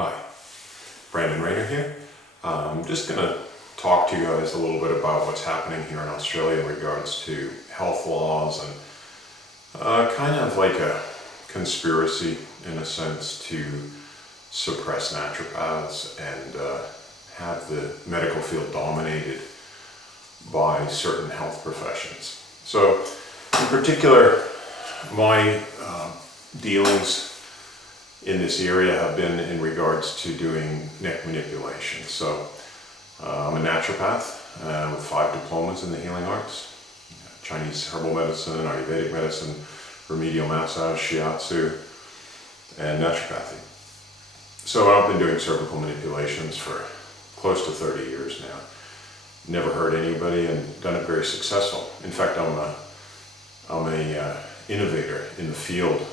Hi, Brandon Raynor here. I'm just going to talk to you guys a little bit about what's happening here in Australia in regards to health laws and kind of like a conspiracy in a sense to suppress naturopaths and have the medical field dominated by certain health professions. So in particular, my dealings in this area have been in regards to doing neck manipulation. So I'm a naturopath with 5 diplomas in the healing arts: Chinese herbal medicine, Ayurvedic medicine, remedial massage, shiatsu, and naturopathy. So I've been doing cervical manipulations for close to 30 years now. Never hurt anybody and done it very successful. In fact, I'm a innovator in the field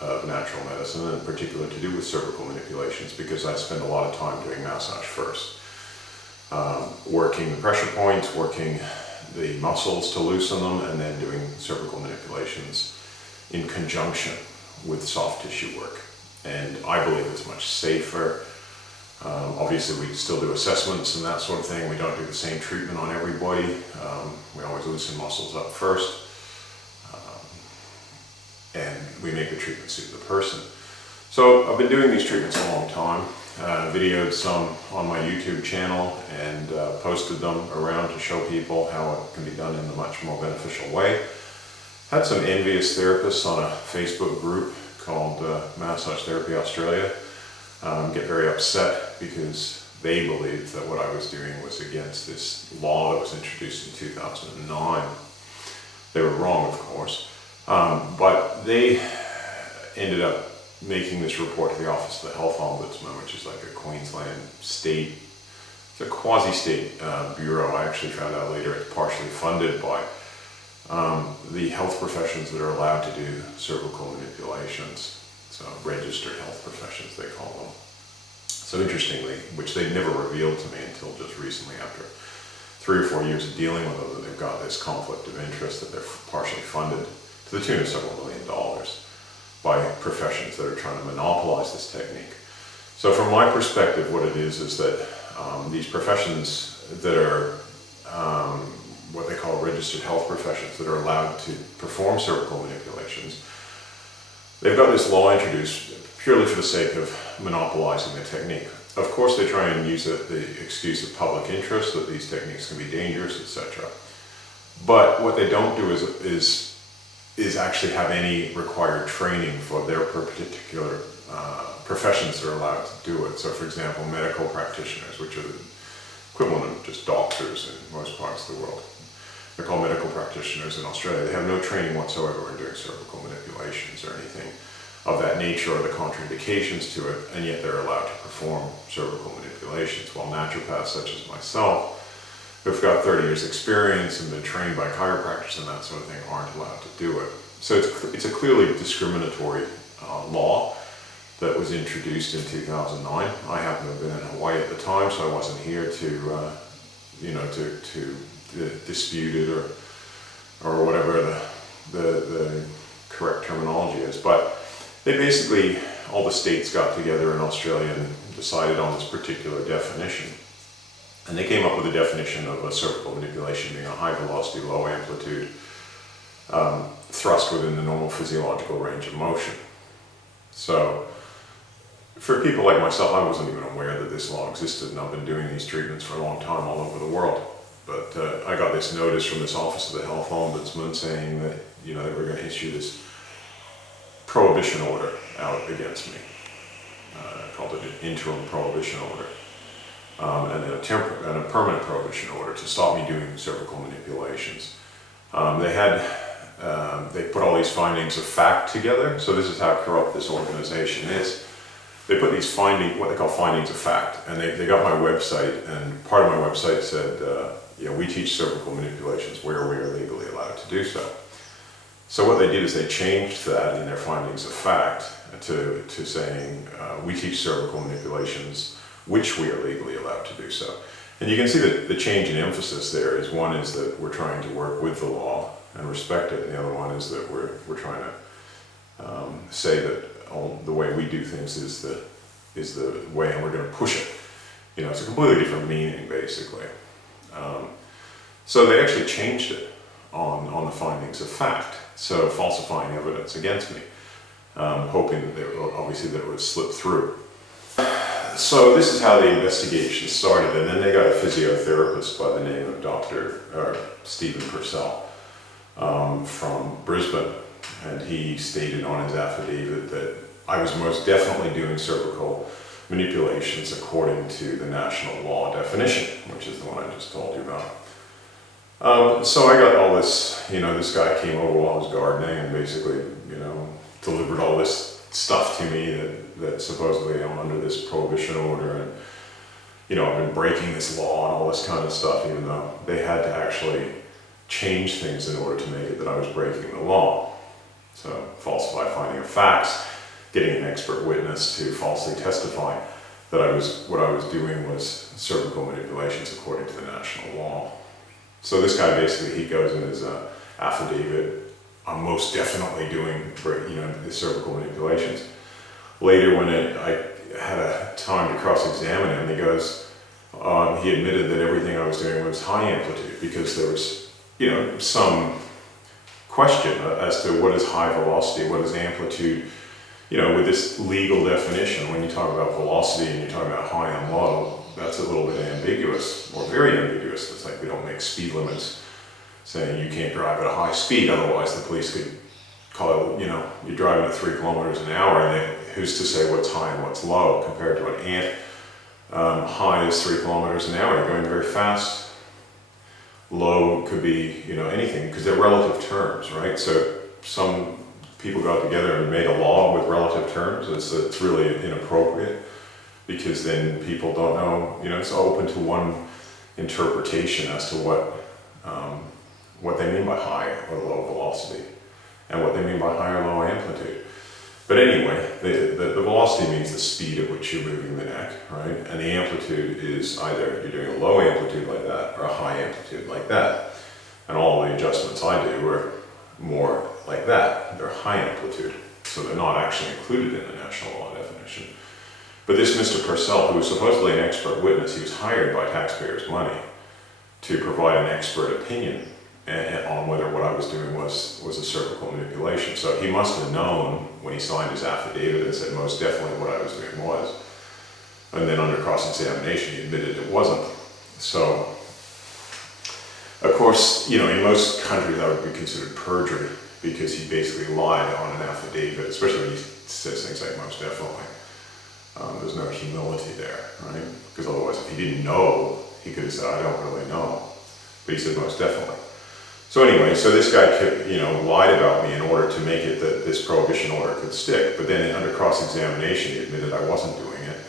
of natural medicine, and in particular to do with cervical manipulations, because I spend a lot of time doing massage first. Working the pressure points, working the muscles to loosen them, and then doing cervical manipulations in conjunction with soft tissue work. And I believe it's much safer. Obviously we still do assessments and that sort of thing. We don't do the same treatment on everybody. We always loosen muscles up first. And we make the treatment suit the person. So I've been doing these treatments a long time. Videoed some on my YouTube channel and posted them around to show people how it can be done in a much more beneficial way. Had some envious therapists on a Facebook group called Massage Therapy Australia get very upset because they believed that what I was doing was against this law that was introduced in 2009. They were wrong, of course. But they ended up making this report to the Office of the Health Ombudsman, which is like a Queensland state, it's a quasi-state bureau. I actually found out later it's partially funded by the health professions that are allowed to do cervical manipulations. So registered health professions, they call them. So interestingly, which they never revealed to me until just recently, after 3 or 4 years of dealing with them, that they've got this conflict of interest, that they're partially funded to the tune of several $1 million by professions that are trying to monopolize this technique. So from my perspective, what it is that these professions that are what they call registered health professions that are allowed to perform cervical manipulations, they've got this law introduced purely for the sake of monopolizing the technique. Of course, they try and use the excuse of public interest, that these techniques can be dangerous, etc. But what they don't do is actually have any required training for their particular professions that are allowed to do it. So for example, medical practitioners, which are the equivalent of just doctors in most parts of the world. They're called medical practitioners in Australia. They have no training whatsoever in doing cervical manipulations or anything of that nature, or the contraindications to it, and yet they're allowed to perform cervical manipulations, while naturopaths such as myself, who've got 30 years experience and been trained by chiropractors and that sort of thing, aren't allowed to do it. So it's a clearly discriminatory law that was introduced in 2009. I happened to have been in Hawaii at the time, so I wasn't here to dispute it or whatever the correct terminology is. But they basically, all the states got together in Australia and decided on this particular definition. And they came up with a definition of a cervical manipulation being a high velocity, low amplitude thrust within the normal physiological range of motion. So for people like myself, I wasn't even aware that this law existed, and I've been doing these treatments for a long time all over the world. But I got this notice from this Office of the Health Ombudsman saying that, they were going to issue this prohibition order out against me. Called it an interim prohibition order. And then a permanent prohibition order to stop me doing cervical manipulations. They put all these findings of fact together. So this is how corrupt this organization is. They put these what they call findings of fact, and they got my website, and part of my website said, we teach cervical manipulations where we are legally allowed to do so. So what they did is they changed that in their findings of fact to saying, we teach cervical manipulations which we are legally allowed to do so. And you can see that the change in emphasis there is, one is that we're trying to work with the law and respect it, and the other one is that we're trying to say that the way we do things is the way, and we're going to push it. You know, it's a completely different meaning, basically. So they actually changed it on the findings of fact. So falsifying evidence against me, hoping that obviously that it would slip through. So this is how the investigation started, and then they got a physiotherapist by the name of Dr. Stephen Purcell from Brisbane, and he stated on his affidavit that I was most definitely doing cervical manipulations according to the national law definition, which is the one I just told you about. So I got all this, you know, this guy came over while I was gardening and basically, you know, delivered all this stuff to me that supposedly I'm under this prohibition order, and, you know, I've been breaking this law and all this kind of stuff, even though they had to actually change things in order to make it that I was breaking the law. So falsify finding of facts, getting an expert witness to falsely testify that what I was doing was cervical manipulations according to the national law. So this guy basically, he goes in his affidavit, I'm most definitely doing, you know, the cervical manipulations. Later, when I had a time to cross-examine him, he goes, he admitted that everything I was doing was high amplitude, because there was, you know, some question as to what is high velocity, what is amplitude. You know, with this legal definition, when you talk about velocity and you're talking about high and low, that's a little bit ambiguous, or very ambiguous. It's like we don't make speed limits saying you can't drive at a high speed, otherwise the police could call it, you know, you're driving at 3 kilometers an hour, and who's to say what's high and what's low compared to an ant. High is 3 kilometers an hour, you're going very fast. Low could be, you know, anything, because they're relative terms, right? So some people got together and made a law with relative terms. It's really inappropriate, because then people don't know, you know, it's open to one interpretation as to what they mean by high or low velocity, and what they mean by high or low amplitude. But anyway, the velocity means the speed at which you're moving the neck, right? And the amplitude is either you're doing a low amplitude like that or a high amplitude like that. And all the adjustments I do are more like that. They're high amplitude, so they're not actually included in the national law definition. But this Mr. Purcell, who was supposedly an expert witness, he was hired by taxpayers' money to provide an expert opinion on whether what I was doing was a cervical manipulation. So he must have known when he signed his affidavit and said most definitely what I was doing was. And then under cross-examination he admitted it wasn't. So, of course, you know, in most countries that would be considered perjury, because he basically lied on an affidavit, especially when he says things like most definitely. There's no humility there, right? Because otherwise, if he didn't know, he could have said, I don't really know. But he said most definitely. So anyway, so this guy, you know, lied about me in order to make it that this prohibition order could stick. But then under cross-examination, he admitted I wasn't doing it.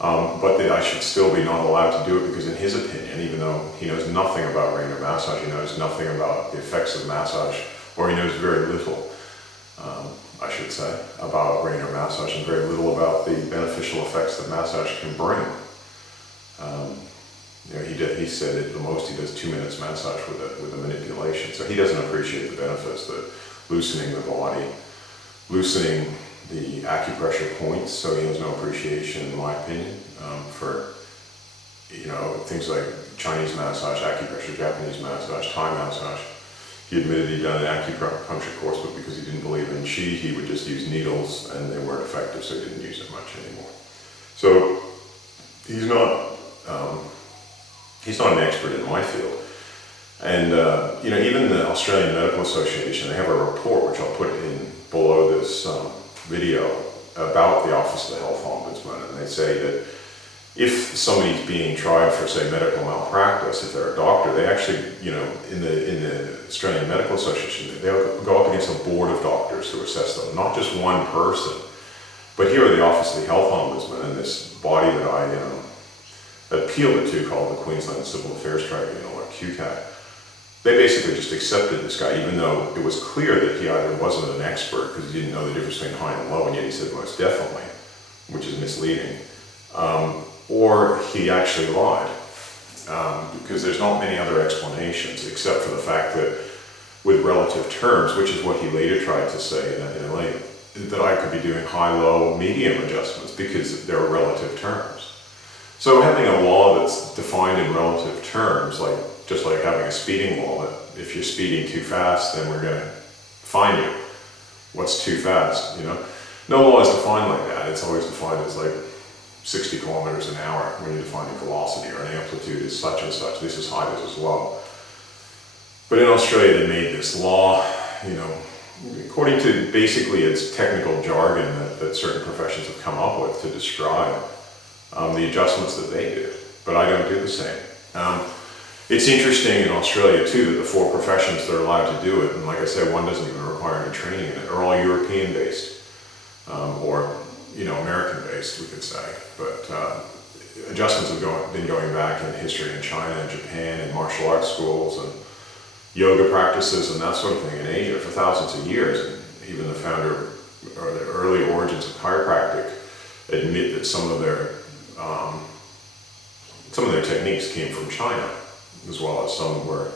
But that I should still be not allowed to do it, because in his opinion, even though he knows nothing about Raynor massage, he knows nothing about the effects of massage, or he knows very little, I should say, about Raynor massage, and very little about the beneficial effects that massage can bring. You know, he said at the most he does 2 minutes massage with a manipulation, so he doesn't appreciate the benefits, that loosening the body, loosening the acupressure points, so he has no appreciation, in my opinion, for, you know, things like Chinese massage, acupressure, Japanese massage, Thai massage. He admitted he'd done an acupuncture course, but because he didn't believe in Qi, he would just use needles, and they weren't effective, so he didn't use it much anymore. So he's not an expert in my field. And you know, even the Australian Medical Association, they have a report, which I'll put in below this video, about the Office of the Health Ombudsman, and they say that if somebody's being tried for, say, medical malpractice, if they're a doctor, they actually, you know, in the Australian Medical Association, they'll go up against a board of doctors who assess them, not just one person. But here at the Office of the Health Ombudsman, and this body that I appealed it to, called the Queensland Civil Affairs Tribunal, or QCAT, they basically just accepted this guy, even though it was clear that he either wasn't an expert, because he didn't know the difference between high and low, and yet he said most definitely, which is misleading, or he actually lied, because there's not many other explanations, except for the fact that with relative terms, which is what he later tried to say in a that I could be doing high, low, medium adjustments because they're relative terms. So having a law that's defined in relative terms, like just like having a speeding law, that if you're speeding too fast, then we're going to fine you. What's too fast, you know? No law is defined like that. It's always defined as like 60 kilometers an hour when you're defining velocity, or an amplitude is such and such. This is high, this is low. But in Australia, they made this law, you know, according to basically its technical jargon that certain professions have come up with to describe the adjustments that they do. But I don't do the same. It's interesting in Australia too that the 4 professions that are allowed to do it, and like I said, one doesn't even require any training in it, are all European based, or you know, American based, we could say. But adjustments have been going back in history in China and Japan, and martial arts schools and yoga practices and that sort of thing in Asia for thousands of years. And even the founder or the early origins of chiropractic admit that some of their techniques came from China, as well as some were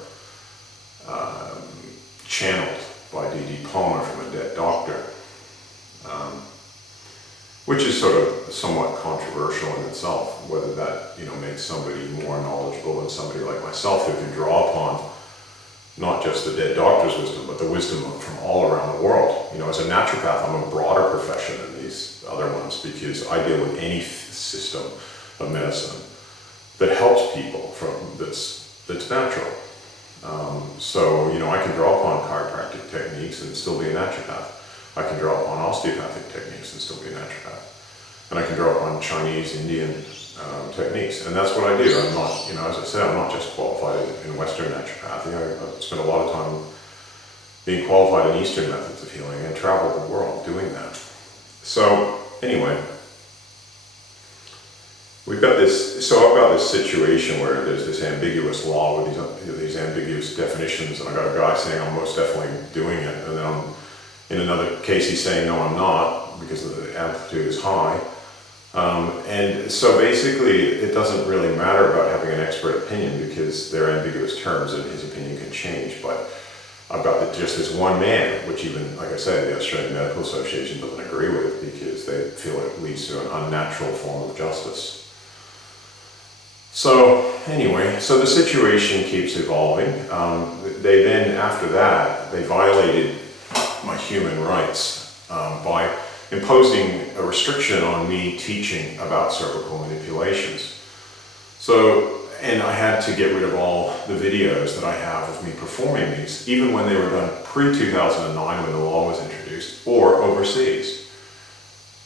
channeled by D.D. Palmer from a dead doctor, which is sort of somewhat controversial in itself, whether that, you know, makes somebody more knowledgeable than somebody like myself who can draw upon not just the dead doctor's wisdom, but the wisdom from all around the world. You know, as a naturopath, I'm a broader profession than these other ones because I deal with any system of medicine that helps people that's natural. So, you know, I can draw upon chiropractic techniques and still be a naturopath. I can draw upon osteopathic techniques and still be a naturopath. And I can draw upon Chinese, Indian techniques. And that's what I do. I'm not, you know, as I said, I'm not just qualified in Western naturopathy. I've spent a lot of time being qualified in Eastern methods of healing and traveled the world doing that. So, anyway, I've got this situation where there's this ambiguous law with these ambiguous definitions, and I've got a guy saying I'm most definitely doing it, and then in another case he's saying no, I'm not, because the amplitude is high. And so basically it doesn't really matter about having an expert opinion because they're ambiguous terms and his opinion can change. But I've got just this one man, which even, like I said, the Australian Medical Association doesn't agree with because they feel it leads to an unnatural form of justice. So anyway, so the situation keeps evolving. They then, after that, they violated my human rights by imposing a restriction on me teaching about cervical manipulations. So, and I had to get rid of all the videos that I have of me performing these, even when they were done pre-2009 when the law was introduced, or overseas.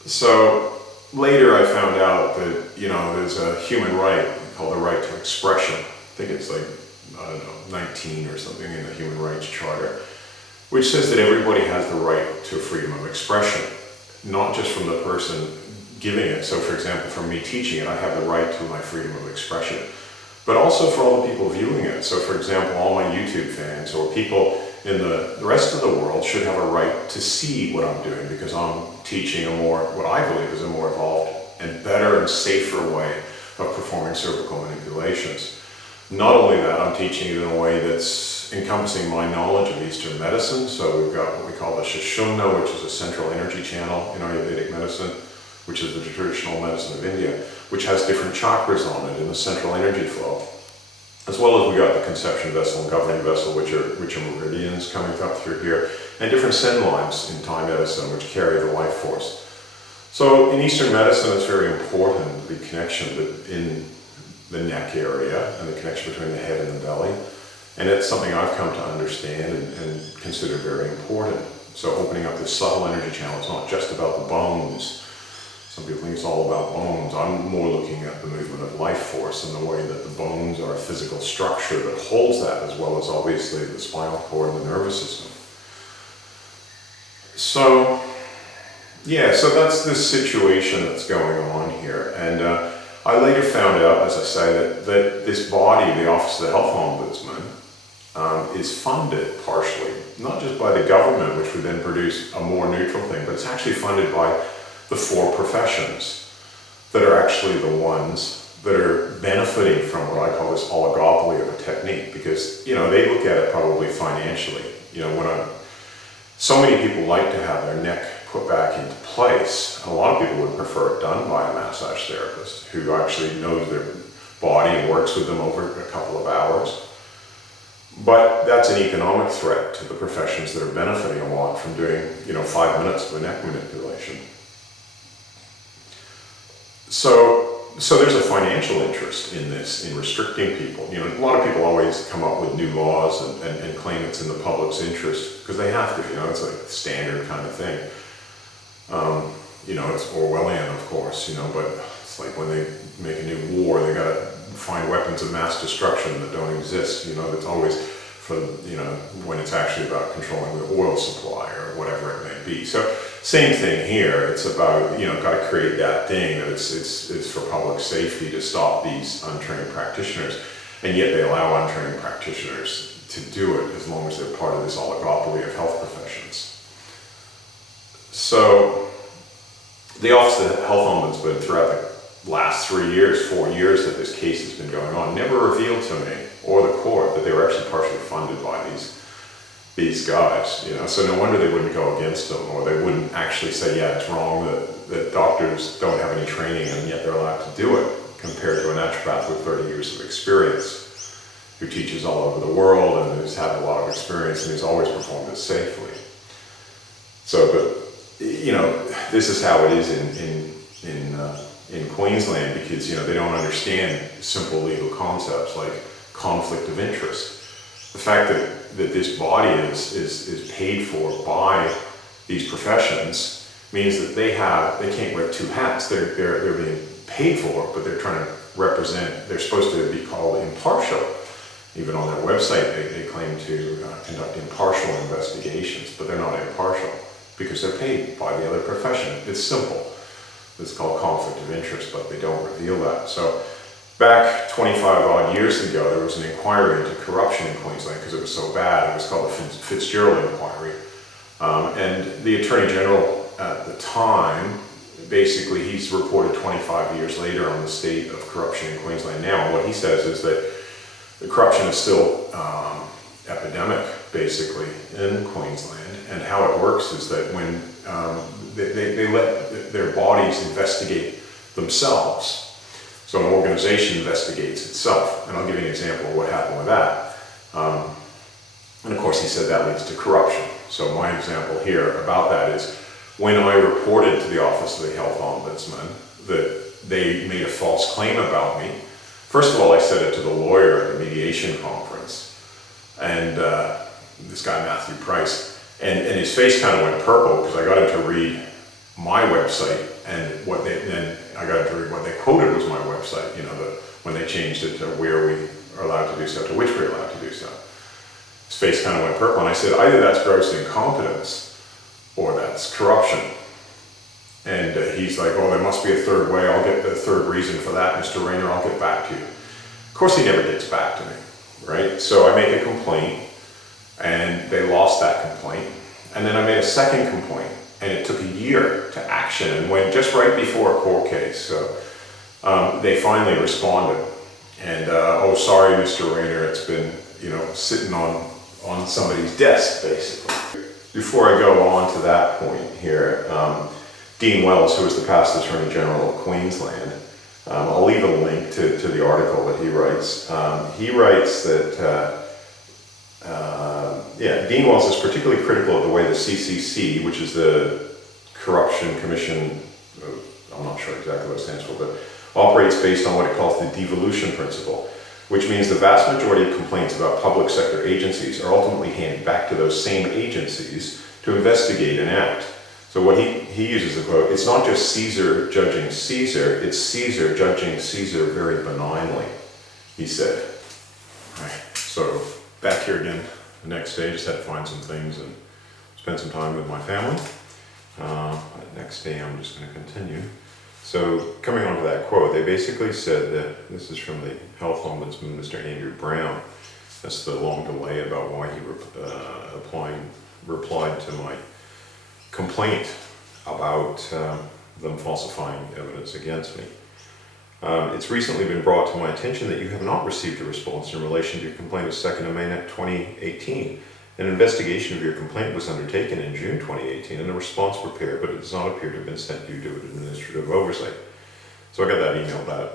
So later I found out that, you know, there's a human right called the right to expression. I think it's like, I don't know, 19 or something in the Human Rights Charter, which says that everybody has the right to freedom of expression, not just from the person giving it. So for example, for me teaching it, I have the right to my freedom of expression, but also for all the people viewing it. So for example, all my YouTube fans or people in the rest of the world should have a right to see what I'm doing because I'm teaching what I believe is a more evolved and better and safer way of performing cervical manipulations. Not only that, I'm teaching it in a way that's encompassing my knowledge of Eastern medicine. So we've got what we call the Sushumna, which is a central energy channel in Ayurvedic medicine, which is the traditional medicine of India, which has different chakras on it in the central energy flow. As well as we got the conception vessel and governing vessel, which are meridians coming up through here, and different sen lines in Thai medicine, which carry the life force. So in Eastern medicine, it's very important, the connection in the neck area and the connection between the head and the belly. And it's something I've come to understand and consider very important. So opening up this subtle energy channel, it's not just about the bones. Some people think it's all about bones. I'm more looking at the movement of life force and the way that the bones are a physical structure that holds that, as well as obviously the spinal cord and the nervous system. So, yeah, so that's the situation that's going on here. And I later found out, as I say, that this body, the Office of the Health Ombudsman, is funded partially, not just by the government, which would then produce a more neutral thing, but it's actually funded by the 4 professions that are actually the ones that are benefiting from what I call this oligopoly of a technique, because, you know, they look at it probably financially. You know, So many people like to have their neck put back into place. A lot of people would prefer it done by a massage therapist who actually knows their body and works with them over a couple of hours. But that's an economic threat to the professions that are benefiting a lot from doing, 5 minutes of a neck manipulation. So there's a financial interest in this, in restricting people. A lot of people always come up with new laws and claim it's in the public's interest because they have to. It's like a standard kind of thing. It's Orwellian, of course. But it's like when they make a new war, they got to find weapons of mass destruction that don't exist. It's always for when it's actually about controlling the oil supply or whatever it may be. So same thing here. It's about got to create that thing that it's for public safety to stop these untrained practitioners, and yet they allow untrained practitioners to do it as long as they're part of this oligopoly of health professions. So the Office of the Health Ombudsman throughout the last 4 years that this case has been going on, never revealed to me or the court that they were actually partially funded by these guys. So no wonder they wouldn't go against them, or they wouldn't actually say, yeah, it's wrong that doctors don't have any training and yet they're allowed to do it, compared to a naturopath with 30 years of experience, who teaches all over the world and who's had a lot of experience and who's always performed it safely. So, but this is how it is in Queensland, because they don't understand simple legal concepts like conflict of interest. The fact that this body is paid for by these professions means that they can't wear two hats. They're being paid for, but they're trying to represent. They're supposed to be called impartial. Even on their website, they claim to conduct impartial investigations, but they're not impartial because they're paid by the other profession. It's simple. It's called conflict of interest, but they don't reveal that. So back 25 odd years ago, there was an inquiry into corruption in Queensland because it was so bad. It was called the Fitzgerald Inquiry. And the Attorney General at the time, basically he's reported 25 years later on the state of corruption in Queensland now. And what he says is that the corruption is still epidemic, basically, in Queensland. And how it works is that when they let their bodies investigate themselves. So an organization investigates itself. And I'll give you an example of what happened with that. And of course he said that leads to corruption. So my example here about that is when I reported to the Office of the Health Ombudsman that they made a false claim about me, first of all I said it to the lawyer at the mediation conference, and this guy Matthew Price, and his face kind of went purple because I got him to read my website, and then I got him to read what they quoted was my website, when they changed it to where we are allowed to do so, to which we're allowed to do so. His face kind of went purple, and I said, either that's gross incompetence or that's corruption. And he's like, oh, there must be a third way. I'll get the third reason for that, Mr. Raynor. I'll get back to you. Of course, he never gets back to me, right? So I make a complaint, and they lost that complaint. And then I made a second complaint, and it took a year to action and went just right before a court case. So they finally responded. And, oh, sorry, Mr. Raynor, it's been, sitting on somebody's desk, basically. Before I go on to that point here, Dean Wells, who is the past Attorney General of Queensland, I'll leave a link to the article that he writes. He writes that Dean Wells is particularly critical of the way the CCC, which is the Corruption Commission, I'm not sure exactly what it stands for, but operates based on what it calls the devolution principle, which means the vast majority of complaints about public sector agencies are ultimately handed back to those same agencies to investigate and act. So what he uses the quote, it's not just Caesar judging Caesar, it's Caesar judging Caesar very benignly, he said. All right, so back here again the next day, just had to find some things and spend some time with my family. Next day I'm just going to continue. So coming on to that quote, they basically said that, this is from the Health Ombudsman, Mr. Andrew Brown. That's the long delay about why he replied to my complaint about them falsifying evidence against me. It's recently been brought to my attention that you have not received a response in relation to your complaint of 2nd of May 2018, An investigation of your complaint was undertaken in June 2018 and a response prepared, but it does not appear to have been sent due to administrative oversight. So I got that email about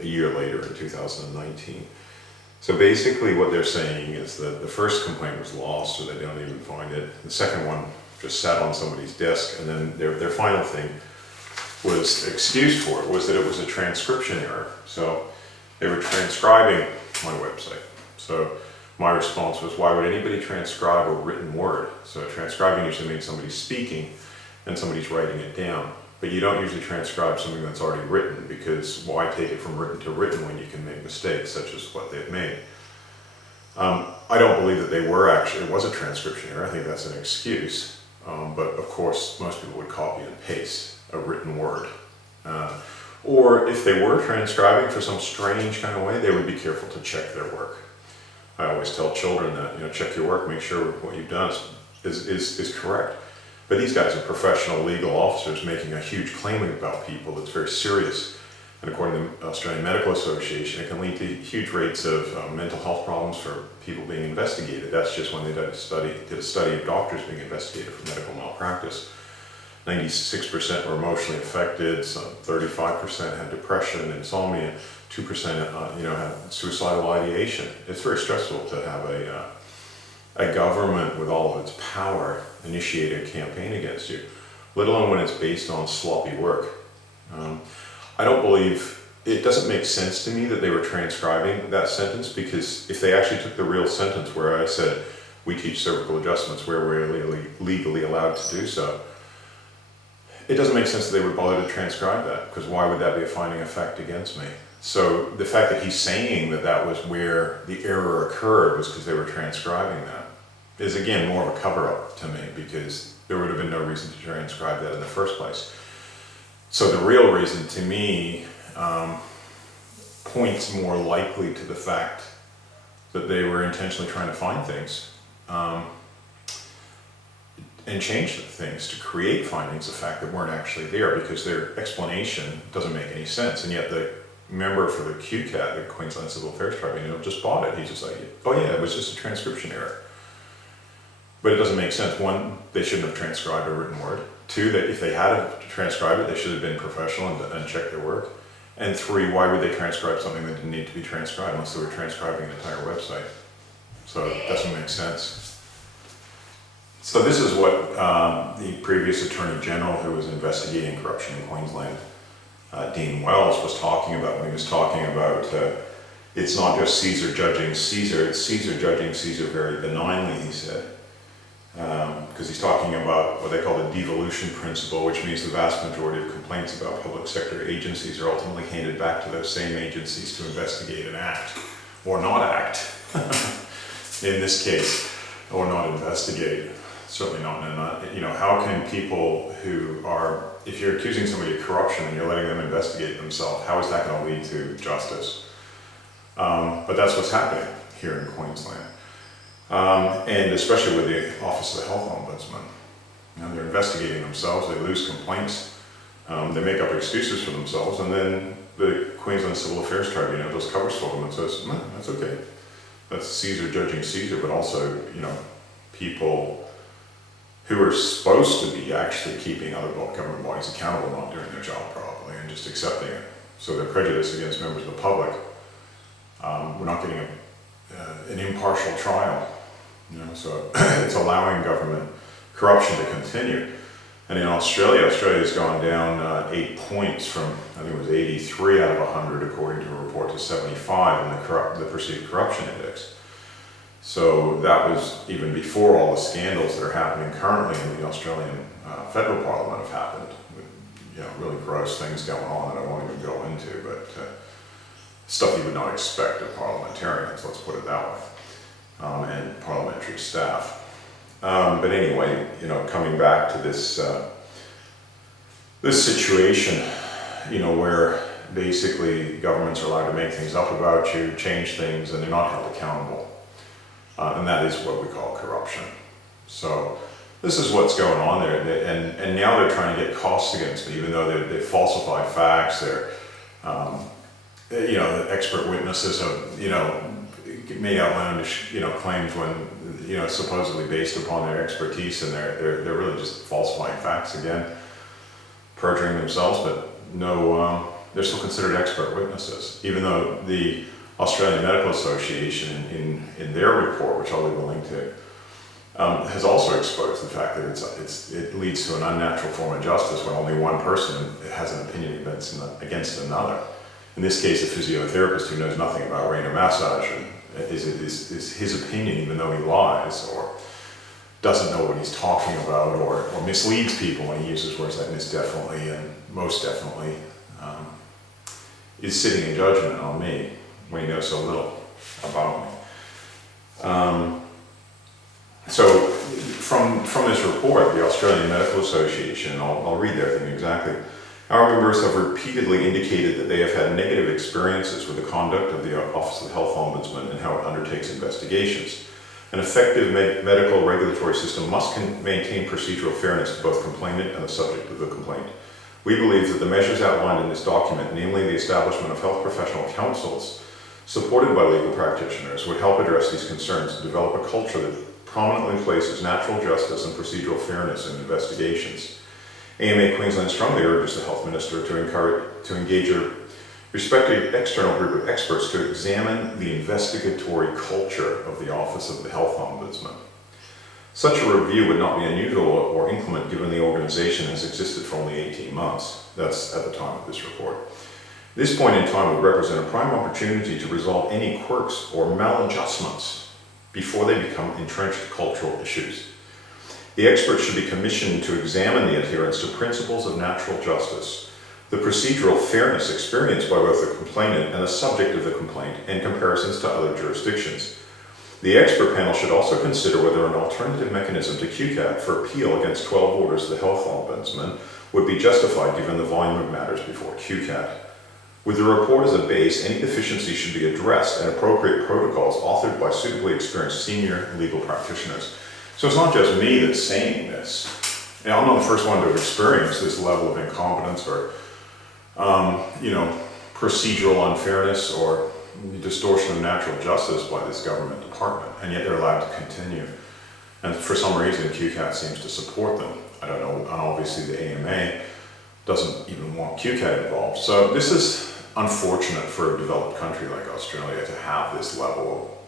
a year later in 2019. So basically what they're saying is that the first complaint was lost, or they don't even find it. The second one just sat on somebody's desk, and then their final thing was excused for it was that it was a transcription error. So they were transcribing my website. So my response was, why would anybody transcribe a written word? So transcribing usually means somebody's speaking and somebody's writing it down. But you don't usually transcribe something that's already written, because why take it from written to written when you can make mistakes such as what they've made? I don't believe that they were actually, it was a transcription error. I think that's an excuse. But of course, most people would copy and paste a written word. Or if they were transcribing for some strange kind of way, they would be careful to check their work. I always tell children that, check your work, make sure what you've done is correct. But these guys are professional legal officers making a huge claim about people that's very serious. And according to the Australian Medical Association, it can lead to huge rates of mental health problems for people being investigated. That's just when they did a study of doctors being investigated for medical malpractice. 96% were emotionally affected, some 35% had depression, insomnia, 2% had suicidal ideation. It's very stressful to have a government with all of its power initiate a campaign against you, let alone when it's based on sloppy work. I don't believe, it doesn't make sense to me that they were transcribing that sentence, because if they actually took the real sentence where I said, we teach cervical adjustments where we're legally allowed to do so, it doesn't make sense that they would bother to transcribe that, because why would that be a finding of fact against me? So the fact that he's saying that that was where the error occurred was because they were transcribing that is again more of a cover-up to me, because there would have been no reason to transcribe that in the first place. So the real reason to me points more likely to the fact that they were intentionally trying to find things and change things to create findings of fact that weren't actually there, because their explanation doesn't make any sense. And yet the member for the QCAT, the Queensland Civil Affairs Tribunal, just bought it. He's just like, oh yeah, it was just a transcription error. But it doesn't make sense. One, they shouldn't have transcribed a written word. Two, that if they had transcribed it, they should have been professional and checked their work. And three, why would they transcribe something that didn't need to be transcribed unless they were transcribing an entire website? So it doesn't make sense. So this is what the previous Attorney General who was investigating corruption in Queensland, Dean Wells, was talking about when he was talking about it's not just Caesar judging Caesar, it's Caesar judging Caesar very benignly, he said. Because he's talking about what they call the devolution principle, which means the vast majority of complaints about public sector agencies are ultimately handed back to those same agencies to investigate and act, or not act, in this case, or not investigate. Certainly not, how can people who are, if you're accusing somebody of corruption and you're letting them investigate themselves, how is that going to lead to justice? But that's what's happening here in Queensland. And especially with the Office of the Health Ombudsman. They're investigating themselves, they lose complaints, they make up excuses for themselves, and then the Queensland Civil Affairs Tribunal does covers for them and says, no, that's okay. That's Caesar judging Caesar, but also, people who are supposed to be actually keeping other government bodies accountable not doing their job properly and just accepting it. So they're prejudiced against members of the public. We're not getting an impartial trial. So it's allowing government corruption to continue. And in Australia's gone down 8 points from, I think it was 83 out of 100 according to a report to 75 in the perceived corruption index. So that was even before all the scandals that are happening currently in the Australian federal parliament have happened. With, really gross things going on that I won't even go into, but stuff you would not expect of parliamentarians, let's put it that way, and parliamentary staff. But anyway, coming back to this situation, where basically governments are allowed to make things up about you, change things, and they're not held accountable. And that is what we call corruption. So this is what's going on there, and now they're trying to get costs against me, even though they falsified facts. They're, the expert witnesses have, made outlandish, claims when, supposedly based upon their expertise, and they're really just falsifying facts again, perjuring themselves, but no, they're still considered expert witnesses, even though the Australian Medical Association in their report, which I'll leave a link to, has also exposed the fact that it leads to an unnatural form of justice when only one person has an opinion against another. In this case, a physiotherapist who knows nothing about Raynor massage is his opinion, even though he lies or doesn't know what he's talking about, or misleads people when he uses words like "most definitely" and "most definitely," is sitting in judgment on me when he knows so little about me. So from this report, the Australian Medical Association, I'll read their thing exactly. Our members have repeatedly indicated that they have had negative experiences with the conduct of the Office of the Health Ombudsman and how it undertakes investigations. An effective medical regulatory system must maintain procedural fairness to both complainant and the subject of the complaint. We believe that the measures outlined in this document, namely the establishment of health professional councils supported by legal practitioners, would help address these concerns and develop a culture that prominently places natural justice and procedural fairness in investigations. AMA Queensland strongly urges the Health Minister to engage a respected external group of experts to examine the investigatory culture of the Office of the Health Ombudsman. Such a review would not be unusual or inclement given the organization has existed for only 18 months. That's at the time of this report. This point in time would represent a prime opportunity to resolve any quirks or maladjustments before they become entrenched cultural issues. The experts should be commissioned to examine the adherence to principles of natural justice, the procedural fairness experienced by both the complainant and the subject of the complaint, and comparisons to other jurisdictions. The expert panel should also consider whether an alternative mechanism to QCAT for appeal against 12 orders of the Health Ombudsman would be justified given the volume of matters before QCAT. With the report as a base, any deficiencies should be addressed and appropriate protocols authored by suitably experienced senior legal practitioners. So it's not just me that's saying this. I'm not the first one to experience this level of incompetence or, procedural unfairness or distortion of natural justice by this government department, and yet they're allowed to continue. And for some reason, QCAT seems to support them. I don't know, and obviously the AMA doesn't even want QCAT involved. So this is unfortunate for a developed country like Australia to have this level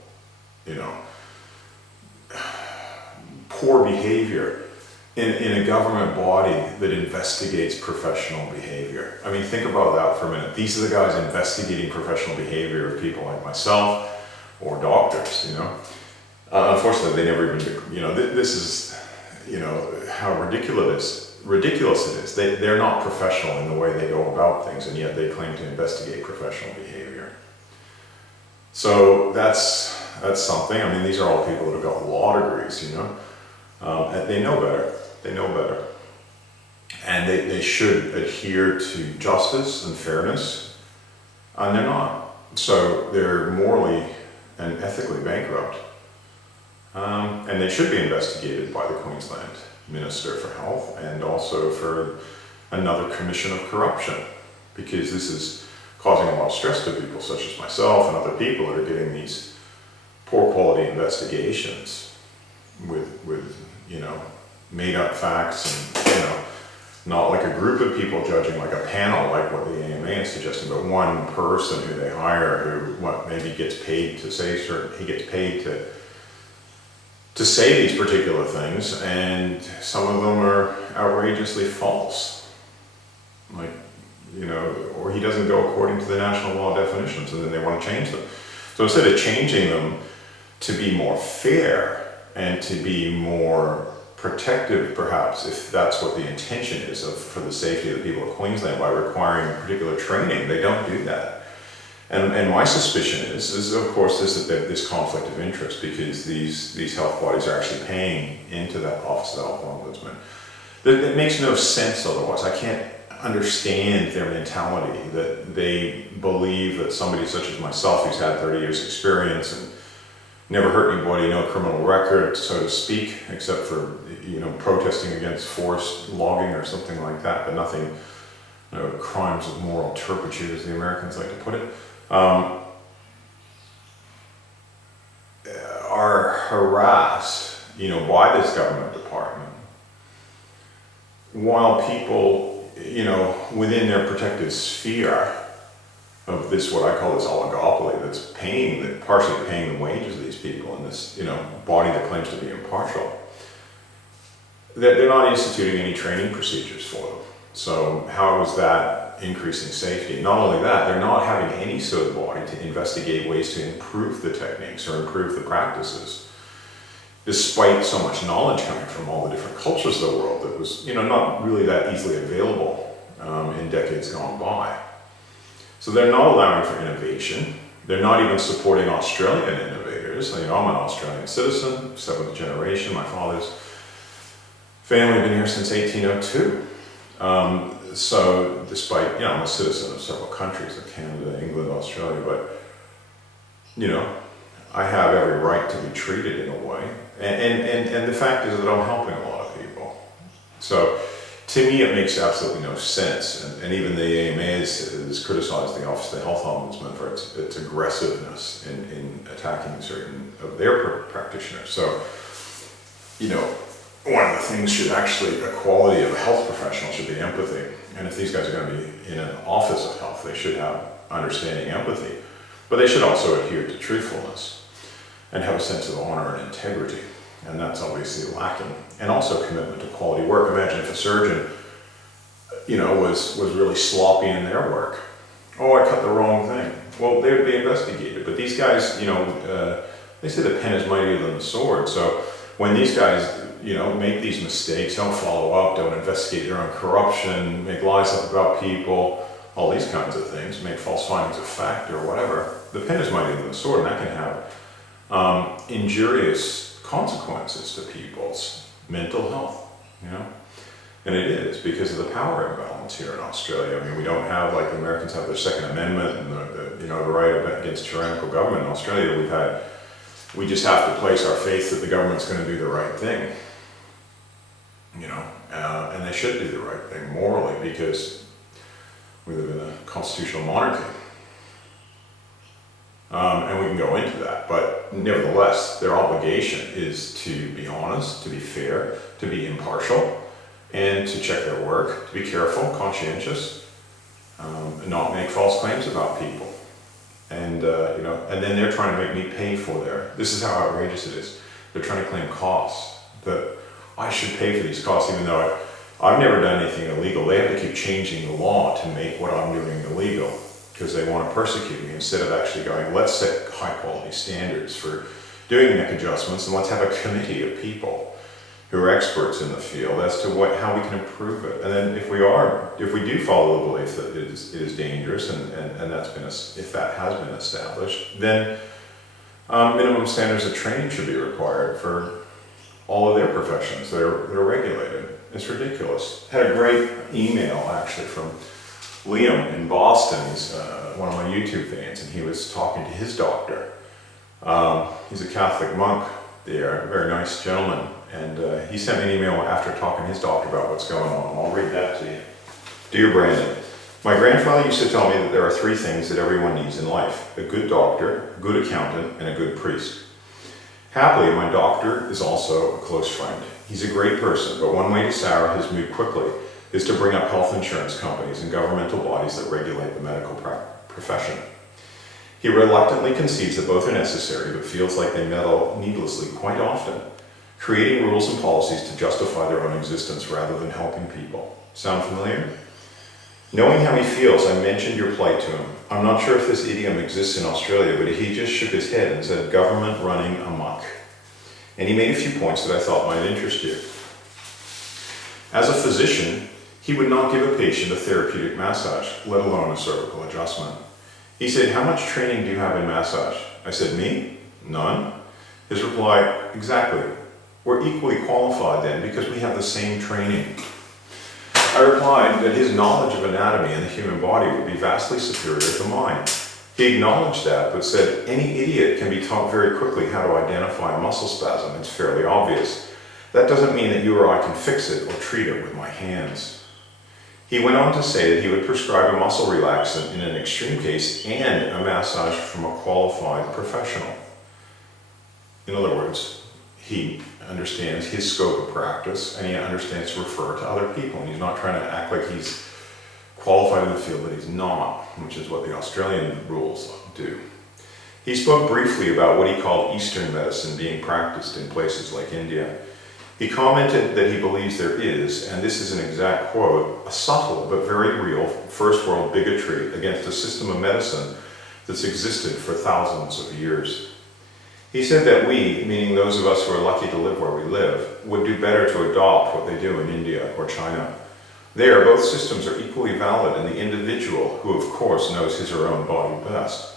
of, poor behavior in a government body that investigates professional behavior. I mean, think about that for a minute. These are the guys investigating professional behavior of people like myself or doctors, Unfortunately, they never even, this is, how ridiculous it is. They're not professional in the way they go about things, and yet they claim to investigate professional behavior. So that's something. I mean, these are all people that have got law degrees, and they know better. They know better. And they should adhere to justice and fairness, and they're not. So they're morally and ethically bankrupt. And they should be investigated by the Queensland Minister for Health and also for another commission of corruption, because this is causing a lot of stress to people such as myself and other people that are getting these poor quality investigations with made up facts and, not like a group of people judging, like a panel, like what the AMA is suggesting, but one person who they hire who maybe gets paid to say he gets paid to say these particular things, and some of them are outrageously false. Like, or he doesn't go according to the national law definitions, and then they want to change them. So instead of changing them to be more fair and to be more protective, perhaps, if that's what the intention is for the safety of the people of Queensland by requiring particular training, they don't do that. And my suspicion is of course, this conflict of interest, because these health bodies are actually paying into that Office of the Health Ombudsman. That makes no sense otherwise. I can't understand their mentality, that they believe that somebody such as myself, who's had 30 years experience and never hurt anybody, no criminal record, so to speak, except for protesting against forced logging or something like that, but nothing, crimes of moral turpitude, as the Americans like to put it. harassed, by this government department, while people, within their protected sphere of this, what I call this oligopoly, that's partially paying the wages of these people in this, body that claims to be impartial, that they're not instituting any training procedures for them. So how is that increasing safety? Not only that, they're not having any sort of body to investigate ways to improve the techniques or improve the practices, despite so much knowledge coming from all the different cultures of the world that was, not really that easily available in decades gone by. So they're not allowing for innovation. They're not even supporting Australian innovators. I'm an Australian citizen, 7th generation. My father's family been here since 1802. So despite, I'm a citizen of several countries, of Canada, England, Australia, but, I have every right to be treated in a way. And the fact is that I'm helping a lot of people. So to me, it makes absolutely no sense. And even the AMA has criticized the Office of the Health Ombudsman for its aggressiveness in attacking certain of their practitioners. So, one of the things should actually, a quality of a health professional should be empathy. And if these guys are going to be in an office of health, they should have understanding empathy. But they should also adhere to truthfulness and have a sense of honor and integrity. And that's obviously lacking. And also commitment to quality work. Imagine if a surgeon, was really sloppy in their work. Oh, I cut the wrong thing. Well, they would be investigated. But these guys, they say the pen is mightier than the sword. So when these guys, make these mistakes, don't follow up, don't investigate their own corruption, make lies up about people, all these kinds of things, make false findings of fact or whatever, the pen is mightier than the sword, and that can have injurious consequences to people's mental health, And it is because of the power imbalance here in Australia. I mean, we don't have, like the Americans have their Second Amendment and the right against tyrannical government. In Australia, we just have to place our faith that the government's going to do the right thing, and they should do the right thing morally because we live in a constitutional monarchy. And we can go into that, but nevertheless, their obligation is to be honest, to be fair, to be impartial, and to check their work, to be careful, conscientious, and not make false claims about people. And and then they're trying to make me pay for this is how outrageous it is. They're trying to claim costs, that I should pay for these costs even though I've never done anything illegal. They have to keep changing the law to make what I'm doing illegal because they want to persecute me instead of actually going, let's set high quality standards for doing neck adjustments and let's have a committee of people who are experts in the field as to how we can improve it. And then if we do follow the belief that it is dangerous and that's been, if that has been established, then minimum standards of training should be required for all of their professions that are regulated. It's ridiculous. Had a great email actually from Liam in Boston. He's one of my YouTube fans, and he was talking to his doctor. He's a Catholic monk there, a very nice gentleman, and he sent me an email after talking to his doctor about what's going on. I'll read that to you. Dear Brandon, my grandfather used to tell me that there are 3 things that everyone needs in life: a good doctor, a good accountant, and a good priest. Happily, my doctor is also a close friend. He's a great person, but one way to sour his mood quickly is to bring up health insurance companies and governmental bodies that regulate the medical profession. He reluctantly concedes that both are necessary, but feels like they meddle needlessly quite often, creating rules and policies to justify their own existence rather than helping people. Sound familiar? Knowing how he feels, I mentioned your plight to him. I'm not sure if this idiom exists in Australia, but he just shook his head and said, government running amok. And he made a few points that I thought might interest you. As a physician, he would not give a patient a therapeutic massage, let alone a cervical adjustment. He said, how much training do you have in massage? I said, me? None. His reply, exactly. We're equally qualified then because we have the same training. I replied that his knowledge of anatomy and the human body would be vastly superior to mine. He acknowledged that, but said, any idiot can be taught very quickly how to identify a muscle spasm. It's fairly obvious. That doesn't mean that you or I can fix it or treat it with my hands. He went on to say that he would prescribe a muscle relaxant in an extreme case and a massage from a qualified professional. In other words, he understands his scope of practice, and he understands to refer to other people. And he's not trying to act like he's qualified in the field that he's not, which is what the Australian rules do. He spoke briefly about what he called Eastern medicine being practiced in places like India. He commented that he believes there is, and this is an exact quote, a subtle but very real first world bigotry against a system of medicine that's existed for thousands of years. He said that we, meaning those of us who are lucky to live where we live, would do better to adopt what they do in India or China. There, both systems are equally valid, and the individual, who of course knows his or her own body best,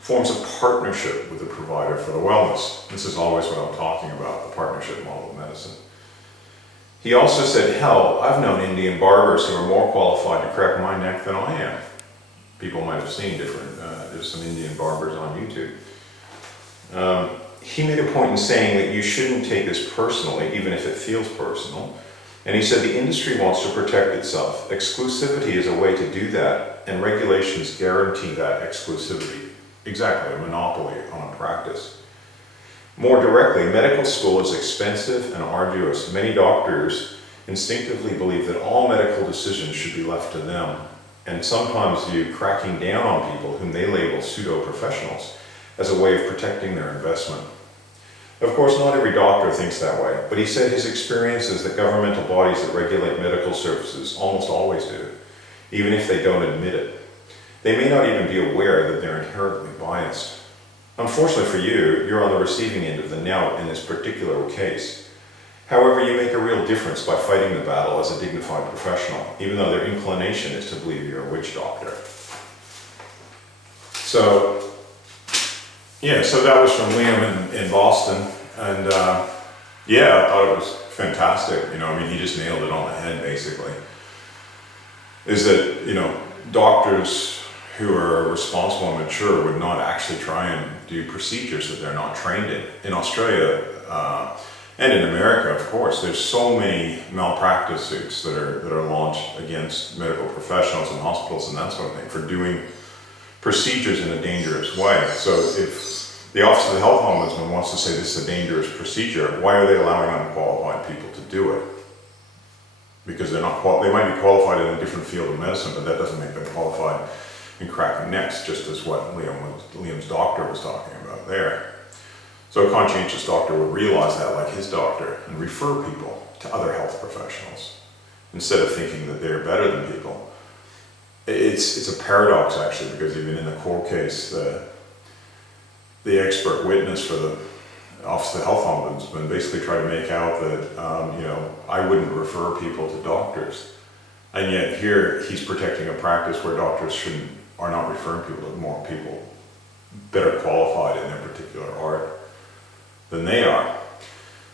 forms a partnership with the provider for the wellness. This is always what I'm talking about, the partnership model of medicine. He also said, hell, I've known Indian barbers who are more qualified to crack my neck than I am. People might have seen there's some Indian barbers on YouTube. He made a point in saying that you shouldn't take this personally, even if it feels personal. And he said the industry wants to protect itself. Exclusivity is a way to do that, and regulations guarantee that exclusivity. Exactly, a monopoly on a practice. More directly, medical school is expensive and arduous. Many doctors instinctively believe that all medical decisions should be left to them, and sometimes view cracking down on people whom they label pseudo-professionals as a way of protecting their investment. Of course, not every doctor thinks that way, but he said his experience is that governmental bodies that regulate medical services almost always do, even if they don't admit it. They may not even be aware that they're inherently biased. Unfortunately for you, you're on the receiving end of the knout in this particular case. However, you make a real difference by fighting the battle as a dignified professional, even though their inclination is to believe you're a witch doctor. So that was from Liam in Boston, and I thought it was fantastic. He just nailed it on the head, basically. Is that, doctors who are responsible and mature would not actually try and do procedures that they're not trained in. In Australia, and in America, of course, there's so many malpractice suits that are launched against medical professionals and hospitals and that sort of thing for doing procedures in a dangerous way. So if the Office of the Health Ombudsman wants to say this is a dangerous procedure, why are they allowing unqualified people to do it? Because they're not they might be qualified in a different field of medicine, but that doesn't make them qualified in cracking necks, just as what Liam's doctor was talking about there. So a conscientious doctor would realize that, like his doctor, and refer people to other health professionals instead of thinking that they're better than people. It's a paradox, actually, because even in the court case, the expert witness for the Office of the Health Ombudsman basically tried to make out that I wouldn't refer people to doctors, and yet here he's protecting a practice where doctors are not referring people to more people better qualified in their particular art than they are.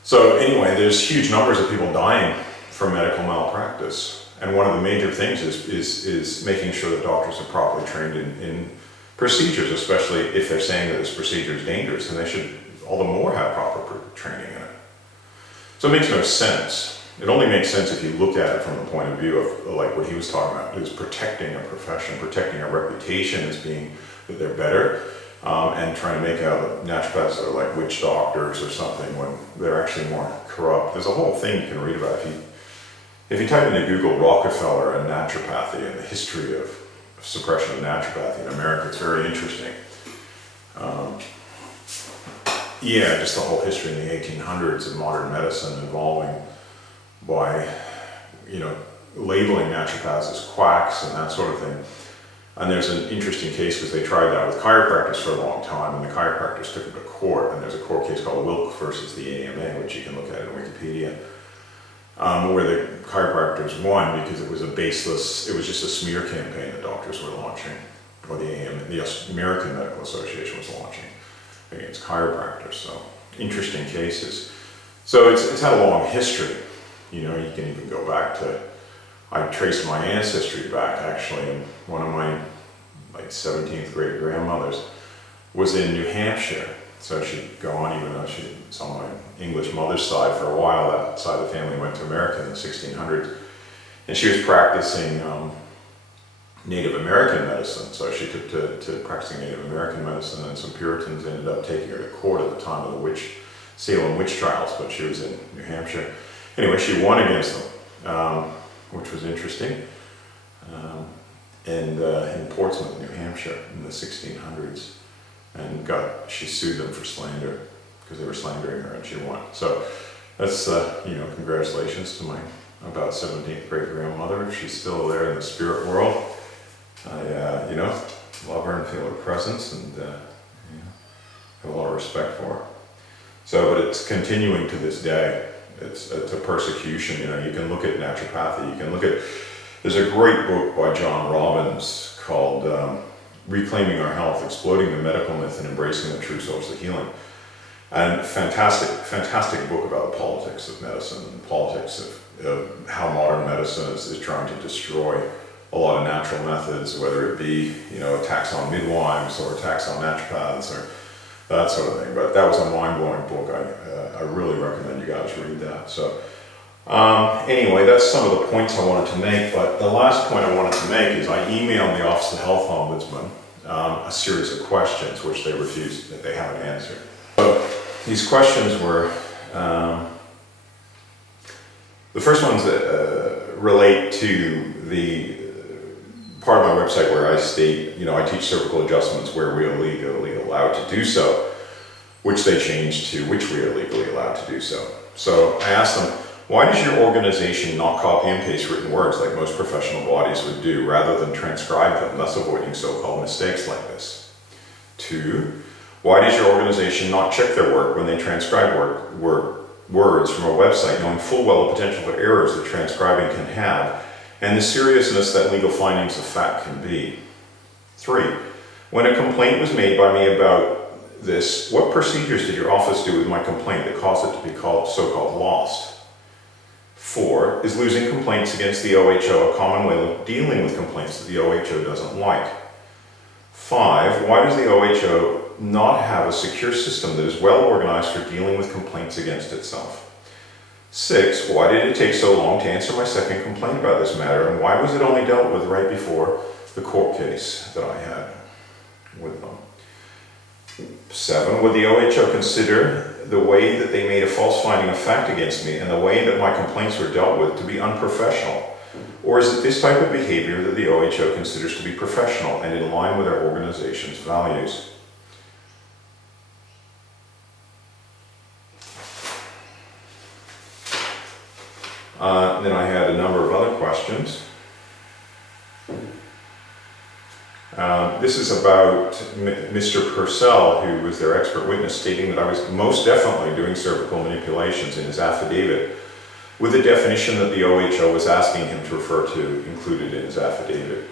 So anyway, there's huge numbers of people dying from medical malpractice, and one of the major things is making sure that doctors are properly trained in procedures, especially if they're saying that this procedure is dangerous, and they should all the more have proper training in it. So it makes no sense. It only makes sense if you look at it from the point of view of like what he was talking about, is protecting a profession, protecting a reputation as being that they're better, and trying to make out that naturopaths are like witch doctors or something when they're actually more corrupt. There's a whole thing you can read about. If you type into Google Rockefeller and naturopathy and the history of suppression of naturopathy in America, it's very interesting. Just the whole history in the 1800s of modern medicine involving by, labeling naturopaths as quacks and that sort of thing. And there's an interesting case because they tried that with chiropractors for a long time, and the chiropractors took them to court, and there's a court case called Wilk versus the AMA, which you can look at in Wikipedia, where the chiropractors won because it was it was just a smear campaign that doctors were launching, or the AMA, the American Medical Association was launching against chiropractors. So interesting cases. So it's had a long history. You can even go back to, I traced my ancestry back actually, and one of my 17th great grandmothers was in New Hampshire. So she'd go on, even though she's on my English mother's side for a while, that side of the family went to America in the 1600s. And she was practicing Native American medicine. So she took to practicing Native American medicine, and some Puritans ended up taking her to court at the time of the Salem witch trials, but she was in New Hampshire. Anyway, she won against them, which was interesting. In Portsmouth, New Hampshire, in the 1600s, and she sued them for slander because they were slandering her, and she won. So that's congratulations to my about 17th great grandmother. If she's still there in the spirit world, I love her and feel her presence, and have a lot of respect for her. So, but it's continuing to this day. It's a persecution. You can look at naturopathy. You can look at. There's a great book by John Robbins called Reclaiming Our Health, Exploding the Medical Myth and Embracing the True Source of Healing. And fantastic book about the politics of medicine and politics of how modern medicine is trying to destroy a lot of natural methods, whether it be, attacks on midwives or attacks on naturopaths or that sort of thing. But that was a mind-blowing book. I really recommend you guys read that. So. Anyway, that's some of the points I wanted to make, but the last point I wanted to make is I emailed the Office of the Health Ombudsman a series of questions which they refused, that they haven't answered. So these questions were, the first ones that relate to the part of my website where I state, I teach cervical adjustments where we are legally allowed to do so, which they changed to which we are legally allowed to do so. So I asked them, why does your organization not copy and paste written words like most professional bodies would do rather than transcribe them, thus avoiding so-called mistakes like this? 2, why does your organization not check their work when they transcribe words from a website, knowing full well the potential for errors that transcribing can have and the seriousness that legal findings of fact can be? 3, when a complaint was made by me about this, what procedures did your office do with my complaint that caused it to be so-called lost? 4, is losing complaints against the OHO a common way of dealing with complaints that the OHO doesn't like? 5, why does the OHO not have a secure system that is well organized for dealing with complaints against itself? 6, why did it take so long to answer my second complaint about this matter, and why was it only dealt with right before the court case that I had with them? 7, would the OHO consider the way that they made a false finding of fact against me and the way that my complaints were dealt with to be unprofessional? Or is it this type of behavior that the OHO considers to be professional and in line with our organization's values? Then I had a number of other questions. This is about Mr. Purcell, who was their expert witness, stating that I was most definitely doing cervical manipulations in his affidavit, with the definition that the OHO was asking him to refer to included in his affidavit.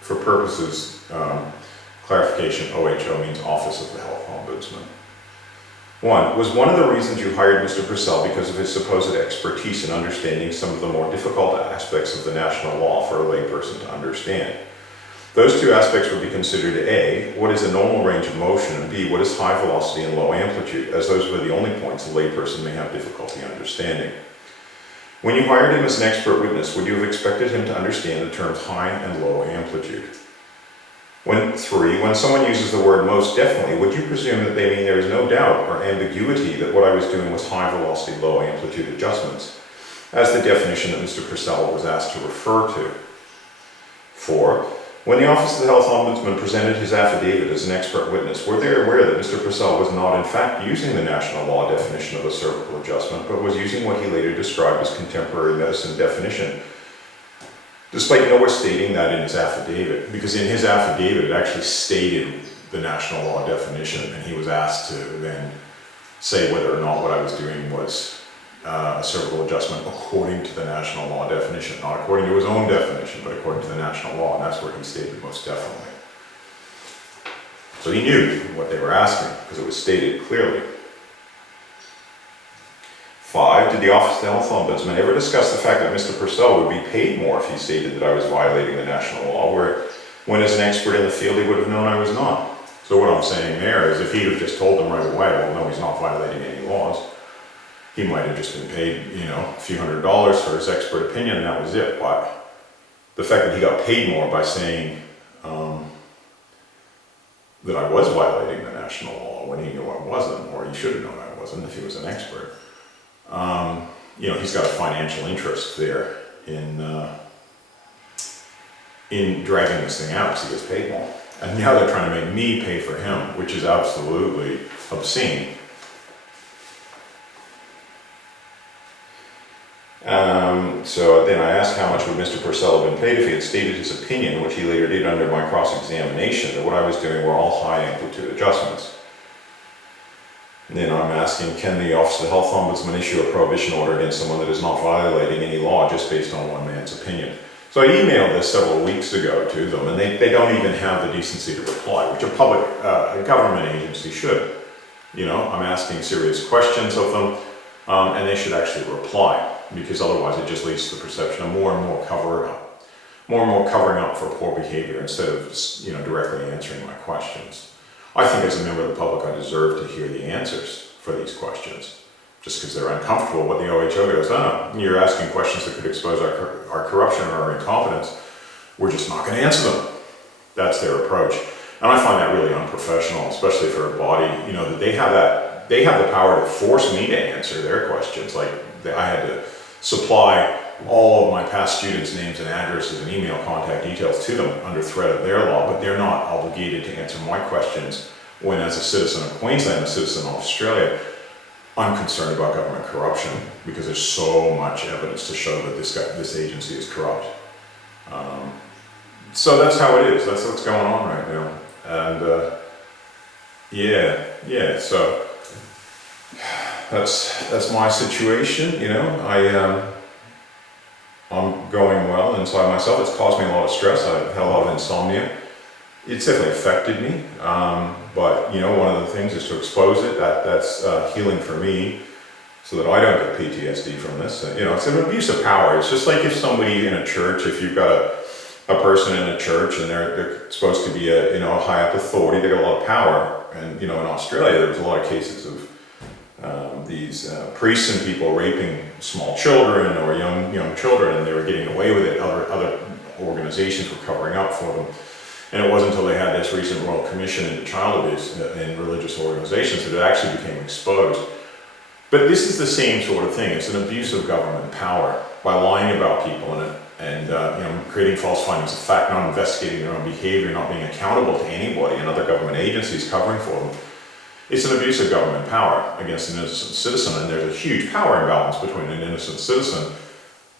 For purposes, clarification, OHO means Office of the Health Ombudsman. 1, was one of the reasons you hired Mr. Purcell because of his supposed expertise in understanding some of the more difficult aspects of the national law for a layperson to understand? Those 2 aspects would be considered A, what is a normal range of motion, and B, what is high velocity and low amplitude, as those were the only points a layperson may have difficulty understanding. When you hired him as an expert witness, would you have expected him to understand the terms high and low amplitude? 3, when someone uses the word most definitely, would you presume that they mean there is no doubt or ambiguity that what I was doing was high velocity, low amplitude adjustments, as the definition that Mr. Purcell was asked to refer to? 4, when the Office of the Health Ombudsman presented his affidavit as an expert witness, were they aware that Mr. Purcell was not in fact using the national law definition of a cervical adjustment, but was using what he later described as contemporary medicine definition, despite nowhere stating that in his affidavit? Because in his affidavit it actually stated the national law definition, and he was asked to then say whether or not what I was doing was a cervical adjustment according to the national law definition, not according to his own definition, but according to the national law, and that's where he stated most definitely. So he knew what they were asking, because it was stated clearly. 5, did the Office of the Health Ombudsman ever discuss the fact that Mr. Purcell would be paid more if he stated that I was violating the national law, when as an expert in the field he would have known I was not? So what I'm saying there is, if he'd have just told them right away, well, no, he's not violating any laws, he might have just been paid, a few $100s for his expert opinion, and that was it. But the fact that he got paid more by saying that I was violating the national law when he knew I wasn't, or he should have known I wasn't, if he was an expert. You know, he's got a financial interest there in dragging this thing out because he gets paid more. And now they're trying to make me pay for him, which is absolutely obscene. So then I asked how much would Mr. Purcell have been paid if he had stated his opinion, which he later did under my cross-examination, that what I was doing were all high amplitude adjustments. And then I'm asking, can the Office of the Health Ombudsman issue a prohibition order against someone that is not violating any law just based on one man's opinion? So I emailed this several weeks ago to them, and they don't even have the decency to reply, which a public government agency should. You know, I'm asking serious questions of them, and they should actually reply, because otherwise it just leads to the perception of more and more covering up for poor behavior instead of, you know, directly answering my questions. I think as a member of the public, I deserve to hear the answers for these questions. Just because they're uncomfortable, what the OHO goes, oh, you're asking questions that could expose our corruption or our incompetence. We're just not going to answer them. That's their approach. And I find that really unprofessional, especially for a body, you know, that they have the power to force me to answer their questions. Like, I had to supply all of my past students' names and addresses and email contact details to them under threat of their law, but they're not obligated to answer my questions when, as a citizen of Queensland, a citizen of Australia, I'm concerned about government corruption because there's so much evidence to show that this agency is corrupt. So that's how it is. That's what's going on right now. And yeah. So that's my situation. You know, I'm going well inside myself. It's caused me a lot of stress. I've had a lot of insomnia. It's definitely affected me, but you know, one of the things is to expose it. That's healing for me, so that I don't get PTSD from this. You know, it's an abuse of power. It's just like if somebody in a church, if you've got a person in a church and they're supposed to be a high up authority, they got a lot of power. And you know, in Australia, there was a lot of cases of these priests and people raping small children or young children, and they were getting away with it. Other organizations were covering up for them. And it wasn't until they had this recent Royal Commission into child abuse in religious organizations that it actually became exposed. But this is the same sort of thing. It's an abuse of government power by lying about people and creating false findings of fact, not investigating their own behavior, not being accountable to anybody and other government agencies covering for them. It's an abuse of government power against an innocent citizen, and there's a huge power imbalance between an innocent citizen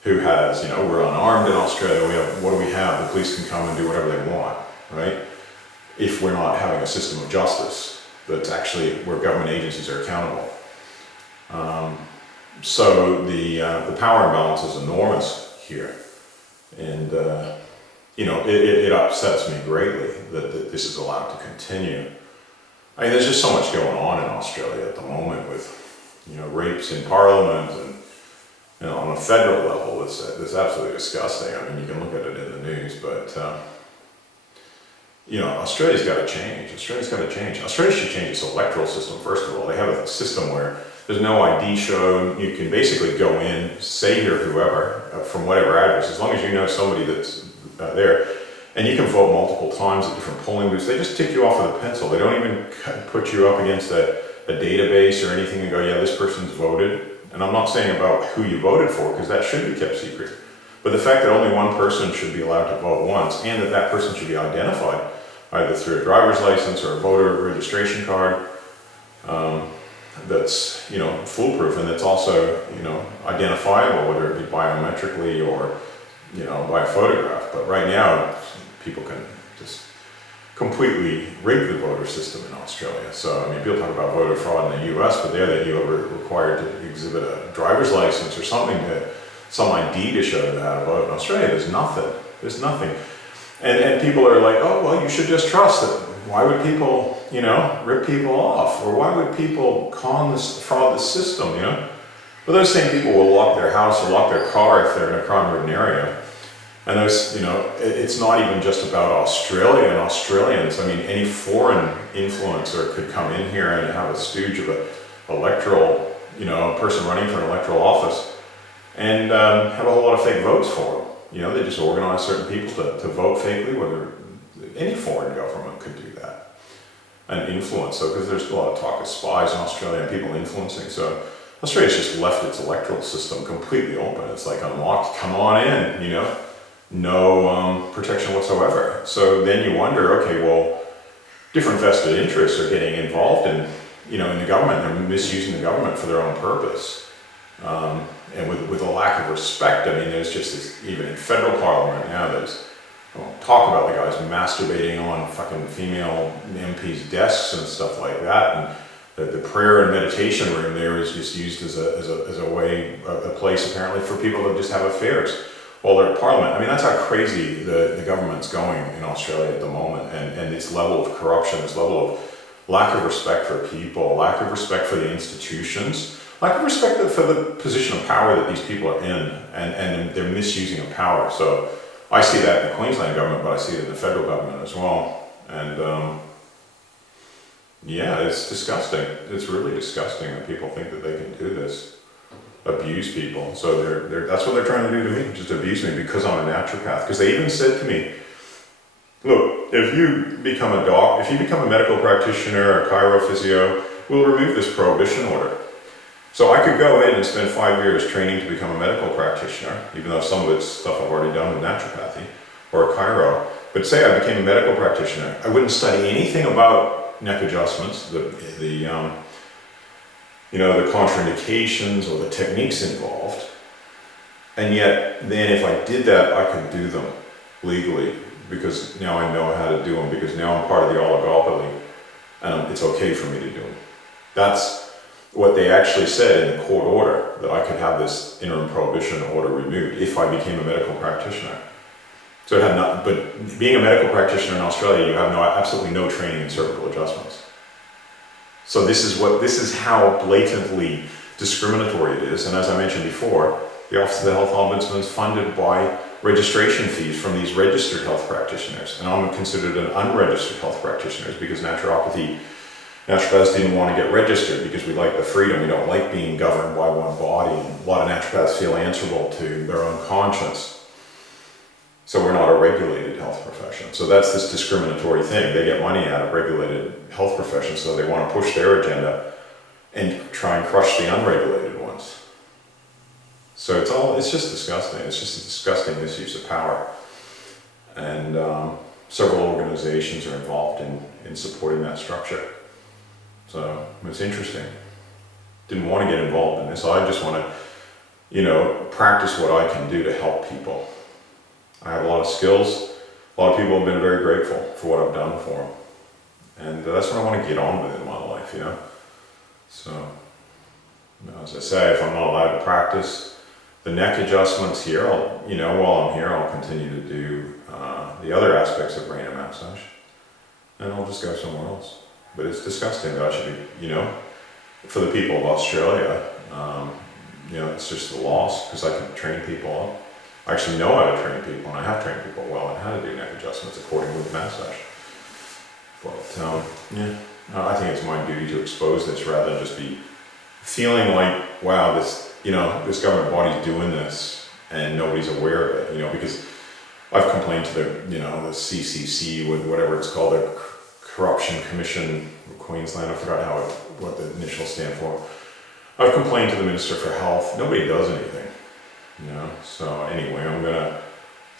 who has, we're unarmed in Australia, what do we have? The police can come and do whatever they want. Right? If we're not having a system of justice that's actually where government agencies are accountable. So the power imbalance is enormous here. And, it upsets me greatly that this is allowed to continue. I mean, there's just so much going on in Australia at the moment with, rapes in Parliament and, on a federal level, it's absolutely disgusting. I mean, you can look at it in the news, but, Australia's got to change. Australia should change its electoral system, first of all. They have a system where there's no ID shown. You can basically go in, say you're whoever, from whatever address, as long as you know somebody that's there, and you can vote multiple times at different polling booths. They just tick you off with a pencil. They don't even put you up against a database or anything and go, yeah, this person's voted. And I'm not saying about who you voted for, because that should be kept secret. But the fact that only one person should be allowed to vote once, and that person should be identified either through a driver's license or a voter registration card that's foolproof, and that's also identifiable, whether it be biometrically or by a photograph. But right now, people can just completely rig the voter system in Australia. So I mean, people talk about voter fraud in the US, but there you are required to exhibit a driver's license or something, some ID to show that how to vote. In Australia, there's nothing. And people are like, oh, well, you should just trust it. Why would people, rip people off? Or why would people fraud the system, Well, those same people will lock their house or lock their car if they're in a crime-ridden area. And those, it's not even just about Australia and Australians. I mean, any foreign influencer could come in here and have a stooge of an electoral, a person running for an electoral office and have a whole lot of fake votes for them. They just organize certain people to vote fakely, whether any foreign government could do that. and influence. So, because there's a lot of talk of spies in Australia and people influencing. So, Australia's just left its electoral system completely open. It's like unlocked, come on in, you know, no protection whatsoever. So then you wonder, okay, well, different vested interests are getting involved in, you know, in the government. They're misusing the government for their own purpose. And with a lack of respect, I mean, there's just this, even in federal parliament now, there's, talk about the guys masturbating on fucking female MPs' desks and stuff like that. And the prayer and meditation room there is just used as a way, a place apparently for people to just have affairs while they're at parliament. I mean, that's how crazy the government's going in Australia at the moment. And this level of corruption, this level of lack of respect for people, lack of respect for the institutions, lack of respect for the position of power that these people are in, and they're misusing of power. So I see that in the Queensland government, but I see it in the federal government as well. And yeah, it's disgusting. It's really disgusting that people think that they can do this, abuse people. So that's what they're trying to do to me, just abuse me because I'm a naturopath. Because they even said to me, look, if you become a medical practitioner, a chirophysio, we'll remove this prohibition order. So I could go in and spend 5 years training to become a medical practitioner, even though some of it's stuff I've already done with naturopathy, or a chiro. But say I became a medical practitioner, I wouldn't study anything about neck adjustments, the contraindications or the techniques involved. And yet, then if I did that, I could do them legally, because now I know how to do them, because now I'm part of the oligopoly, and it's okay for me to do them. That's what they actually said in the court order, that I could have this interim prohibition order removed if I became a medical practitioner. So it had not, but being a medical practitioner in Australia, you have absolutely no training in cervical adjustments. So this is how blatantly discriminatory it is. And as I mentioned before, the Office of the Health Ombudsman is funded by registration fees from these registered health practitioners. And I'm considered an unregistered health practitioner because naturopaths didn't want to get registered because we like the freedom. We don't like being governed by one body. And a lot of naturopaths feel answerable to their own conscience. So we're not a regulated health profession. So that's this discriminatory thing. They get money out of regulated health professions, so they want to push their agenda and try and crush the unregulated ones. So it's just disgusting. It's just a disgusting misuse of power. And several organizations are involved in supporting that structure. So it's interesting. Didn't want to get involved in this. I just want to, practice what I can do to help people. I have a lot of skills. A lot of people have been very grateful for what I've done for them. And that's what I want to get on with in my life, So, as I say, if I'm not allowed to practice the neck adjustments here, while I'm here, I'll continue to do the other aspects of Raynor massage. And I'll just go somewhere else. But it's disgusting that I should be, for the people of Australia, it's just a loss because I can train people up. I actually know how to train people, and I have trained people well on how to do neck adjustments according with massage. But I think it's my duty to expose this rather than just be feeling like, wow, this government body's doing this and nobody's aware of it, because I've complained to the CCC with whatever it's called, the Corruption Commission of Queensland. I forgot what the initials stand for. I've complained to the Minister for Health. Nobody does anything. So anyway, I'm going to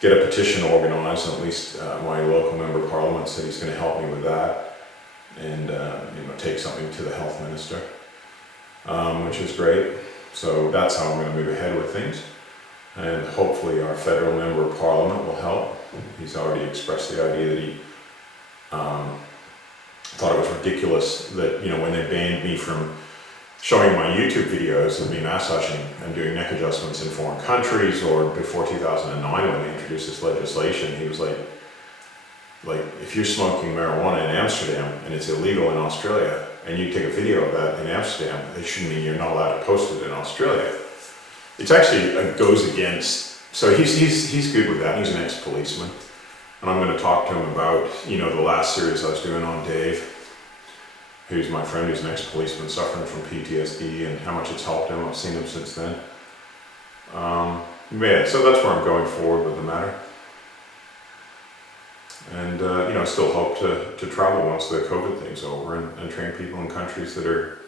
get a petition organized, and at least my local member of parliament said he's going to help me with that, and take something to the health minister, which is great. So that's how I'm going to move ahead with things, and hopefully our federal member of parliament will help. He's already expressed the idea that he thought it was ridiculous that when they banned me from showing my YouTube videos of me massaging and doing neck adjustments in foreign countries, or before 2009 when they introduced this legislation, he was like, if you're smoking marijuana in Amsterdam and it's illegal in Australia, and you take a video of that in Amsterdam, it shouldn't mean you're not allowed to post it in Australia. It's actually goes against, so he's good with that. He's an ex-policeman. And I'm going to talk to him about, the last series I was doing on Dave, who's my friend, who's an ex-policeman suffering from PTSD, and how much it's helped him. I've seen him since then. So that's where I'm going forward with the matter. And I still hope to travel once the COVID thing's over and train people in countries that are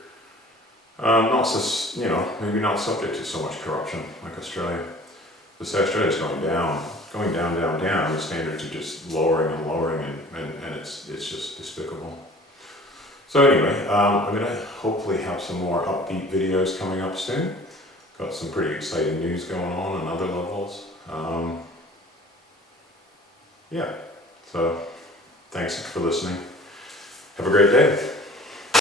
maybe not subject to so much corruption like Australia. Because Australia's going down. The standards are just lowering and it's just despicable. So anyway, I'm going to hopefully have some more upbeat videos coming up soon. Got some pretty exciting news going on other levels. So thanks for listening. Have a great day.